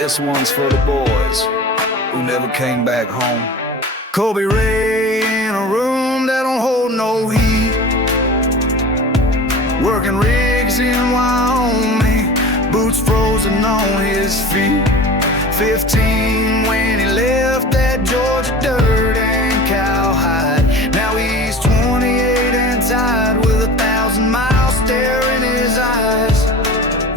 This one's for the boys who never came back home. Kobe Ray in a room that don't hold no heat, working rigs in Wyoming, boots frozen on his feet. 15 when he left that Georgia dirt and cowhide. Now he's 28 and tied with 1,000 miles stare in his eyes.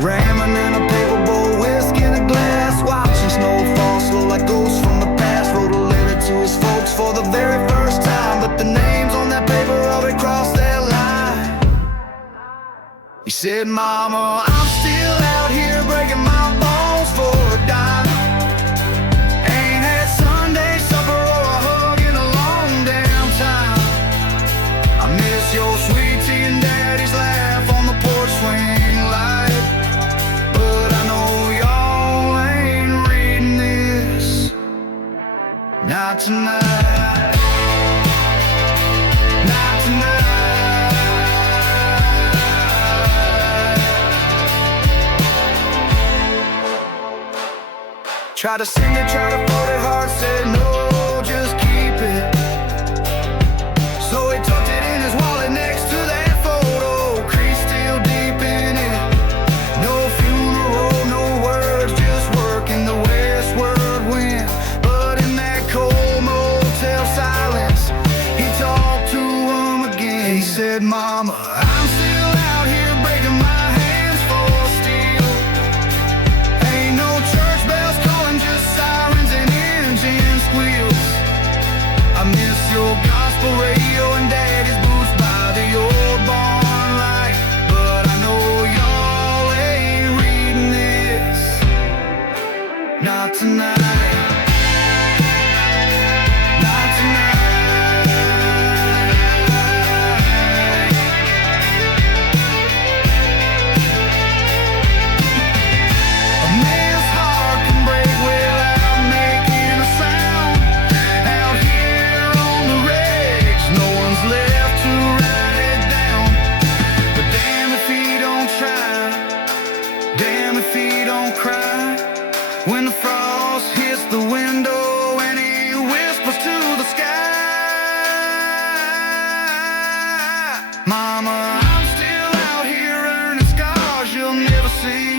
Ramming in a paper bowl, whiskey in a glass, watching snowfall slow like ghosts from the past. Wrote a letter to his folks for the very first time, but the names on that paper already crossed that line. He said, "Mama, I'm still out here breaking my bones for a dime. Ain't had Sunday supper or a hug in a long damn time. I miss your sweet tea and daddy's laugh on the porch swing light. But I know y'all ain't reading this, not tonight, not tonight." Tried to sing it, tried to fold it, heart said no, just keep it. So he tucked it in his wallet next to that photo, crease still deep in it. No funeral, no words, just working the westward wind. But in that cold motel silence, he talked to him again. He said, "Mama, I'm still out here breaking my hands for steel. Ain't no church bells calling, just sirens and engine squeals. I miss your gospel radio and daddy's boots by the old barn light. But I know y'all ain't reading this, not tonight, not tonight." A man's heart can break without making a sound. Out here on the regs, no one's left to write it down. But damn if he don't try, damn if he don't cry, when the frost hits the window and he whispers to the sky, "Mama, I'm still out here earning scars you'll never see.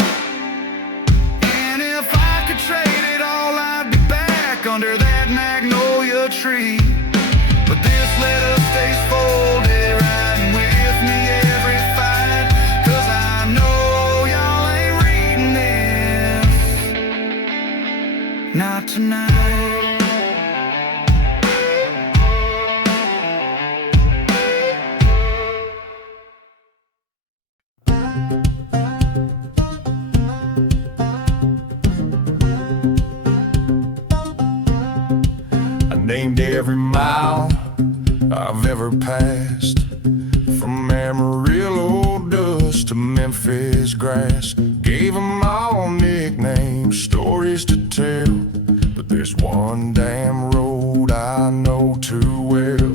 And if I could trade it all, I'd be back under that magnolia tree. But this letter stays folded, riding with me every fight. 'Cause I know y'all ain't reading this, not tonight." I named every mile I've ever passed, from Amarillo dust to Memphis grass. Gave them all nicknames, stories to tell, but there's one damn road I know too well.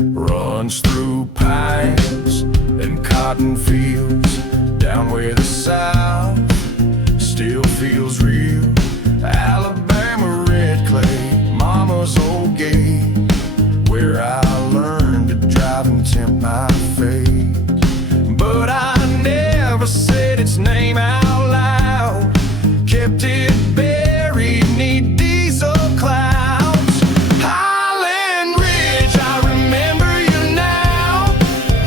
Runs through pines and cotton fields, down where the South still feels real. Alabama red clay, mama's old gate, where I learned to drive and tempt my fate. But I never said its name out loud, kept it buried neath diesel clouds. Highland Ridge, I remember you now.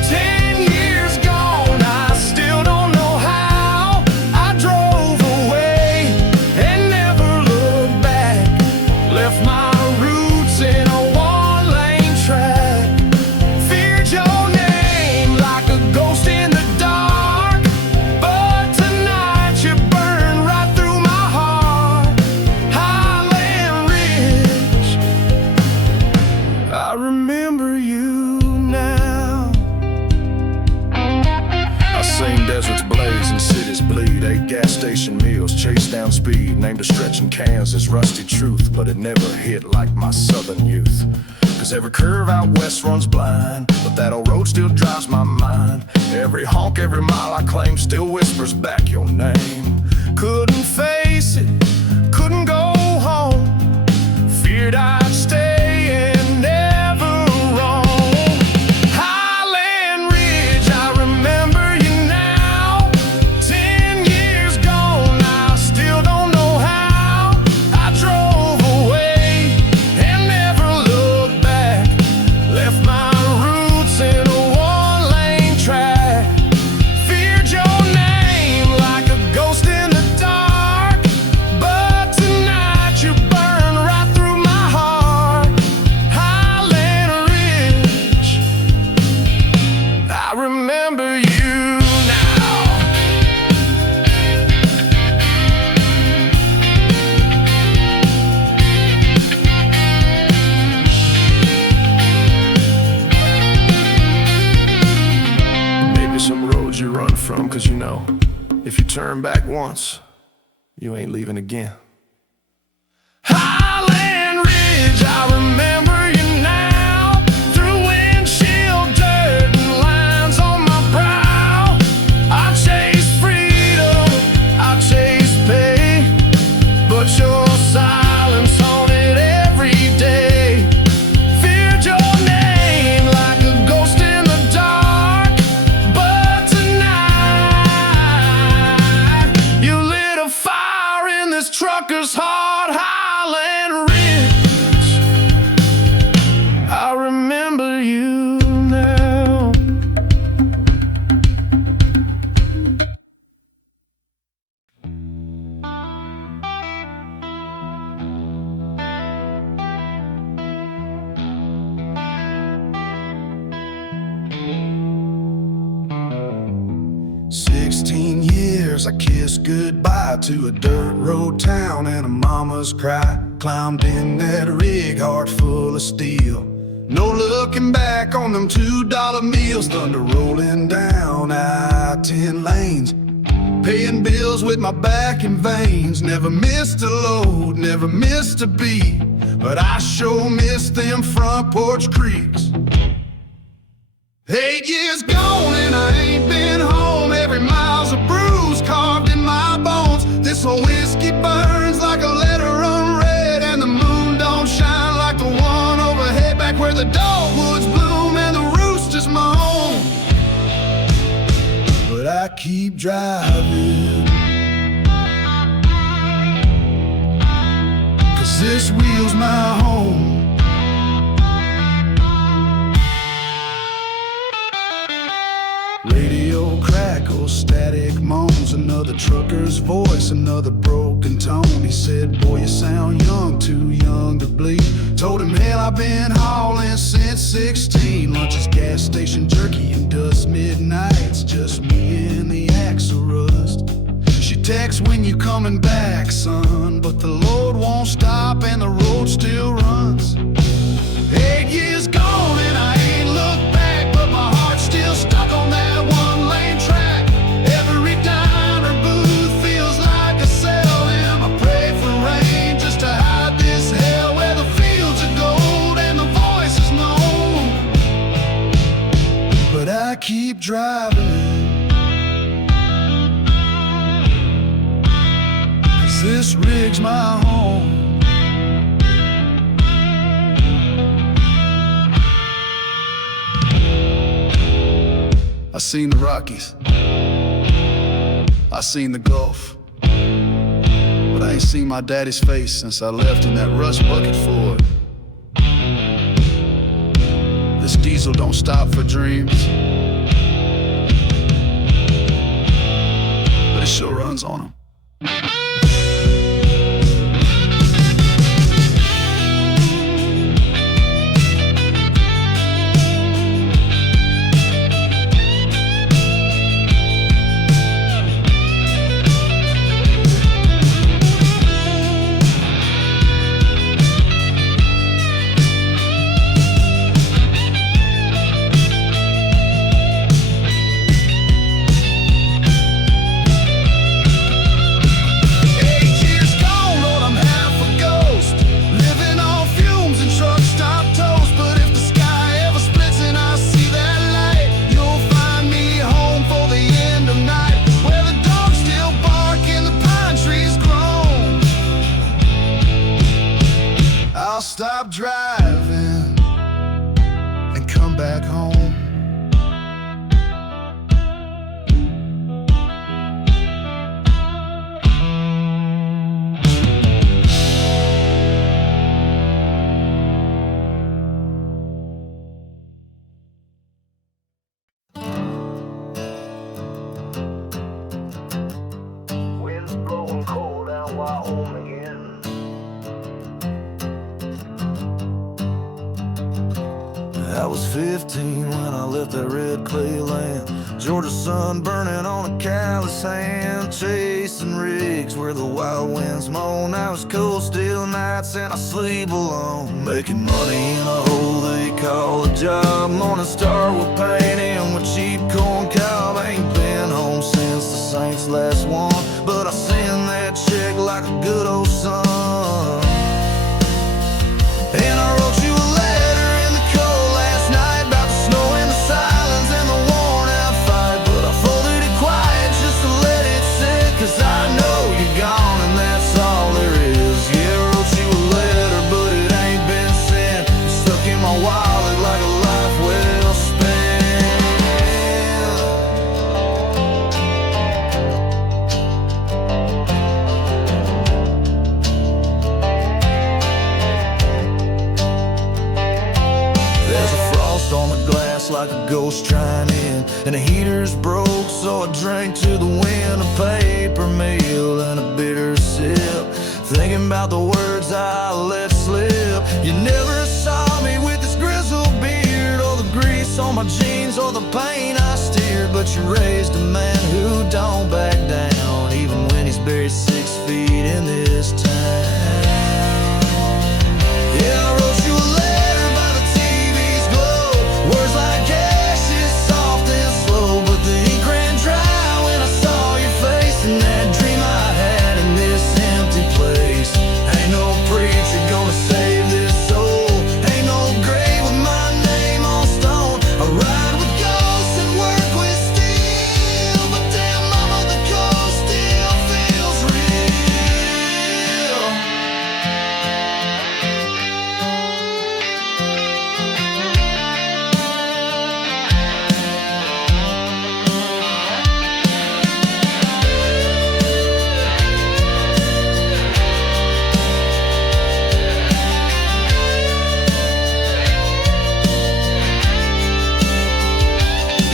10 years gone, I still don't know how. I drove away and never looked back, left my roots in a one-lane track. Feared your name like a ghost in the dark, but tonight you burn right through my heart. Highland Ridge, I remember you now. I seen deserts blaze and cities bleed, ate gas station meals, chased down speed, named a stretch in Kansas rusty truth, but it never hit like my southern youth. 'Cause every curve out west runs blind, but that old road still drives my mind. Every honk, every mile I claim still whispers back your name. Couldn't face it, figured I'd stay and never roam. Highland Ridge, I remember you now. 10 years gone, I still don't know how. I drove away and never looked back. Left my roots in a one-lane track. Feared your name like a ghost in the dark, but tonight you burn right through my heart. Highland Ridge, I remember you now. Maybe some roads you run from, 'cause you know, if you turn back once, you ain't leaving again. Highland Ridge, I remember you now. Through windshield dirt and lines on my brow. I chase freedom, I chase pay, but your silence haunted every day. Feared your name like a ghost in the dark, but tonight you lit a fire in this trucker's heart. Highland Ridge, I remember you now. I kissed goodbye to a dirt road town and a mama's cry. Climbed in that rig, heart full of steel. No looking back on them $2 meals. Thunder rolling down I-10 lanes, paying bills with my back in veins. Never missed a load, never missed a beat, but I sure missed them front porch creaks. 8 years gone and I ain't been home. Every mile's a bruise carved in my bones. This old whiskey burns like a letter unread, and the moon don't shine like the one overhead. Back where the dogwoods bloom and the roosters moan. But I keep driving, 'cause this wheel's my home. Radio crackles, static moans, another trucker's voice, another broken tone. He said, boy, you sound young, too young to bleed. Told him, hell, I've been hauling since 16. Lunches, gas station jerky, and dust midnights. Just me and the axle rust. She texts, when you coming back, son? But the load won't stop and the road still runs. 8 years gone and I ain't looked back, but my heart's still stuck on that one-lane track. Every dime or booth feels like a cell, and I pray for rain just to hide this hell, where the fields are gold and the voices known. But I keep driving, 'cause this rig's my home. I seen the Rockies, I seen the Gulf, but I ain't seen my daddy's face since I left in that rust bucket Ford. This diesel don't stop for dreams, but it sure runs on them. was 15 when I left that red clay land. Georgia sun burning on a callous hand, chasing rigs where the wild winds moan. Now it's cold still nights and I sleep alone, making money in a hole they call a job. Morning start with painting with cheap corn cob. Ain't been home since the Saints' last one, but I send that check like a good old son. And I wrote you a letter in the cold last night about the snow and the silence and the worn out fight, but I folded it quiet just to let it sit, 'cause I know you're gone and that's all there is. Yeah, I wrote you a letter but it ain't been sent. It's stuck in my wallet like a life well spent. On the glass like a ghost trying in, and the heater's broke, so I drank to the wind. A paper meal and a bitter sip, thinking about the words I let slip. You never saw me with this grizzled beard, or the grease on my jeans, or the pain I steered. But you raised a man who don't back down, even when he's buried 6 feet in this town. Yeah, I wrote you a letter by the TV's glow, words like ashes, soft and slow, but the ink ran dry when I saw your face in that dream I had in this empty place. Ain't no preacher gonna save this soul, ain't no grave with my name on stone. I ride with ghosts and work with steel, but damn mama, the cold still feels real.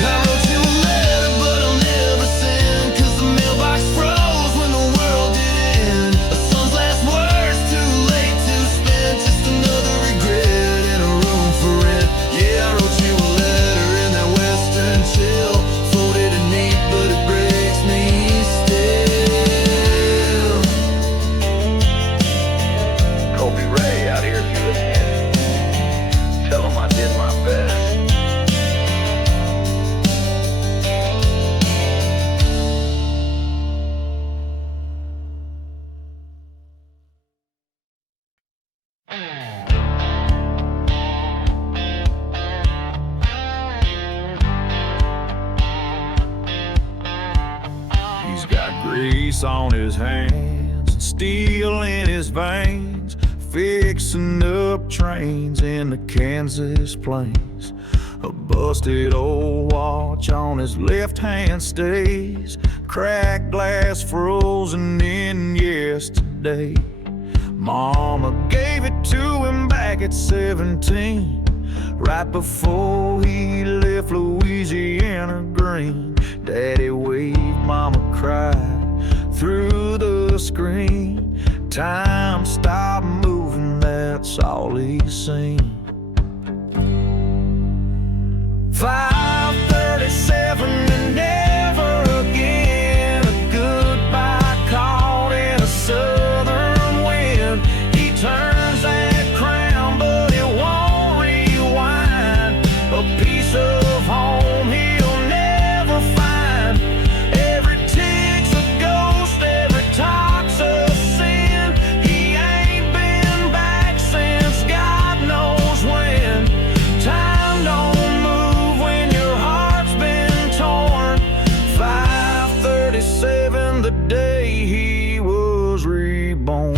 I wrote you a letter, but I'll never send, 'cause the mailbox froze when the world did end. A son's last words, too late to spend, just another regret in a room for rent. Yeah, I wrote you a letter in that western chill, folded and neat, but it breaks me still. Kobe Ray out here if you listen. Tell him I did my best. He's got grease on his hands and steel in his veins, fixing up trains in the Kansas plains. A busted old watch on his left hand stays, cracked glass frozen in yesterday. Mama gave it to him back at 17, right before he left Louisiana green. Daddy waved, mama cried through the screen. Time stopped moving, that's all he's seen. 5:37 and never again, a goodbye caught in a southern wind. He turns that crown, but it won't rewind. A piece of home he'll never find. Every tick's a ghost, every talk's a sin. He ain't been back since God knows when. Time don't move when your heart's been torn. 5:37, the day he was reborn.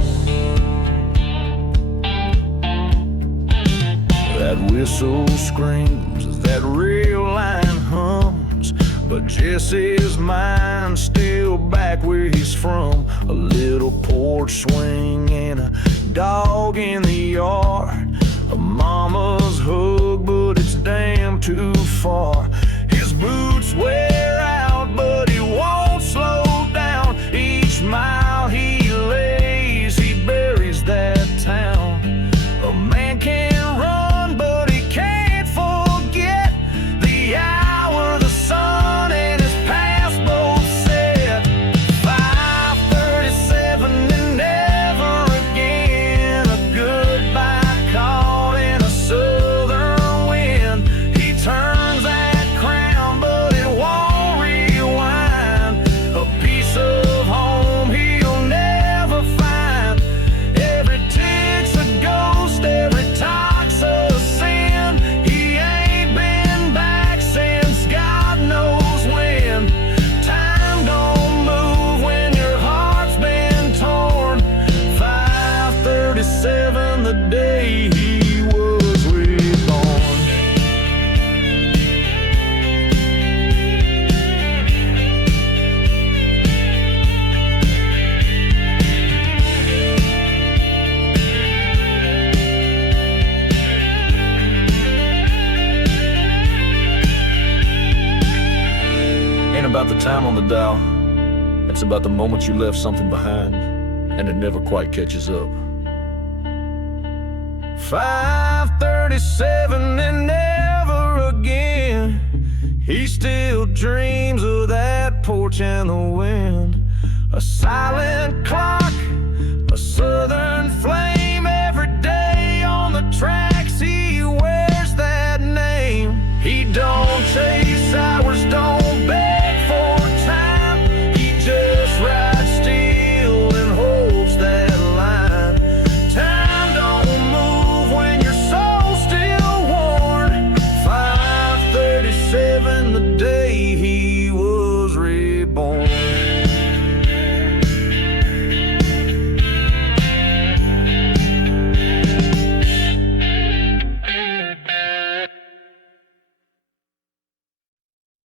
That whistle screams, that rail line hums, but Jesse's mind still back where he's from. A little porch swing and a dog in the yard, a mama's hug, but it's damn too far. His boots wear out, but he won't slow down. Each mile he lays, he buries that town. A man can't run, but he can't fall ain't about the time on the dial. It's about the moment you left something behind, and it never quite catches up. 5:37 and never again. He still dreams of that porch and the wind. A silent clock, a southern flame.